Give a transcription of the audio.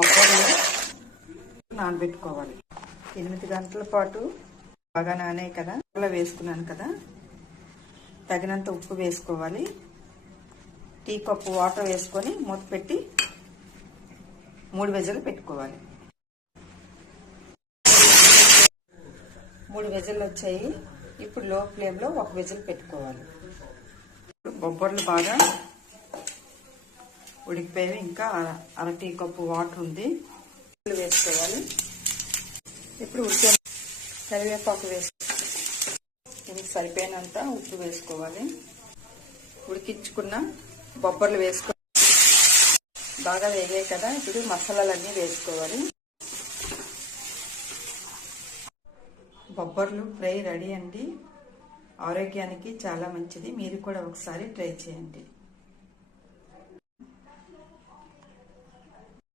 బొబ్బర్లు నానబెట్టుకోవాలి. 8 గంటల పాటు బాగా నానే కదా, అలా వేసుకున్నాను కదా, తగినంత ఉప్పు వేసుకోవాలి. టీ కప్పు వాటర్ వేసుకొని మూత పెట్టి 3 విజిల్లు పెట్టుకోవాలి. 3 విజిల్లు వచ్చాయి. ఇప్పుడు లో ఫ్లేమ్లో 1 విజిల్ పెట్టుకోవాలి. బొబ్బర్లు బాగా ఉడికిపోయి ఇంకా అర టీ కప్పు వాటర్ ఉంది, వేసుకోవాలి. ఇప్పుడు ఉడికే కరివేపాకు దీనికి సరిపోయినంత ఉప్పు వేసుకోవాలి. ఉడికించుకున్న బొబ్బర్లు వేసుకోవాలి. బాగా వేగాయి కదా, ఇప్పుడు మసాలాలన్నీ వేసుకోవాలి. బొబ్బర్లు ఫ్రై రెడీ అండి. ఆరోగ్యానికి చాలా మంచిది. మీరు కూడా ఒకసారి ట్రై చేయండి.